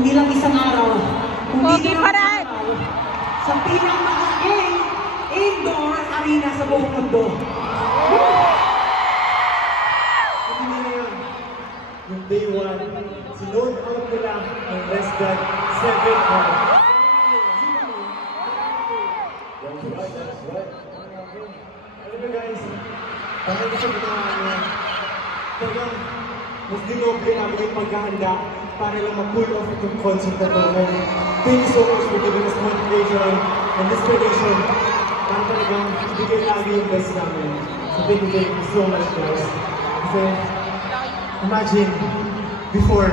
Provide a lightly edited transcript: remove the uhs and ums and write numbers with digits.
hindi lang isang araw, kundi Pogi dalawang pa rin. araw, sa pinakamalaking indoor arena sa buong mundo. Hindi nila yun. Yung day 1, sinode out nila ng less than 7 hours. That's right, that's right. Alam mo guys, parang sa ginawa niya, talagang mas dinoble namin yung paghahanda para lang ma-pull off itong concert na to. And thank you so much for giving us motivation and inspiration para talagang ibigay lagi yung best namin. So thank you so much guys. Kasi imagine, before,